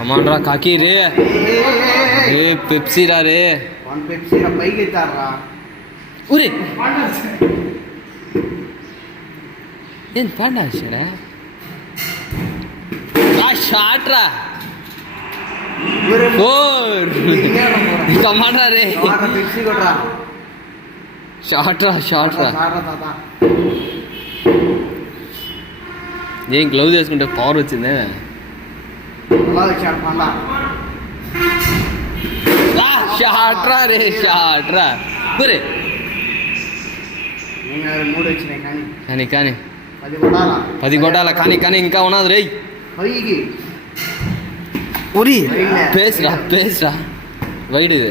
కమాండ్రా కాకి రే రే పెప్సీ రా రే పెప్సీ రా పైకి ఎత్తారా ఊరే ఏం పాండా వచ్చాడా షాట్ రా 4 కమాండ్రా రే పెప్సీ కొట్రా షాట్ రా ఏం గ్లౌజ్ వేసుకుంటే పవర్ వచ్చిందే షాట్ రా రే షాట్ రా ఊరే కానీ 10 కొట్టాలా కానీ ఇంకా ఉన్నది రే ఊరి పేస్ రా వైడ్ ఇది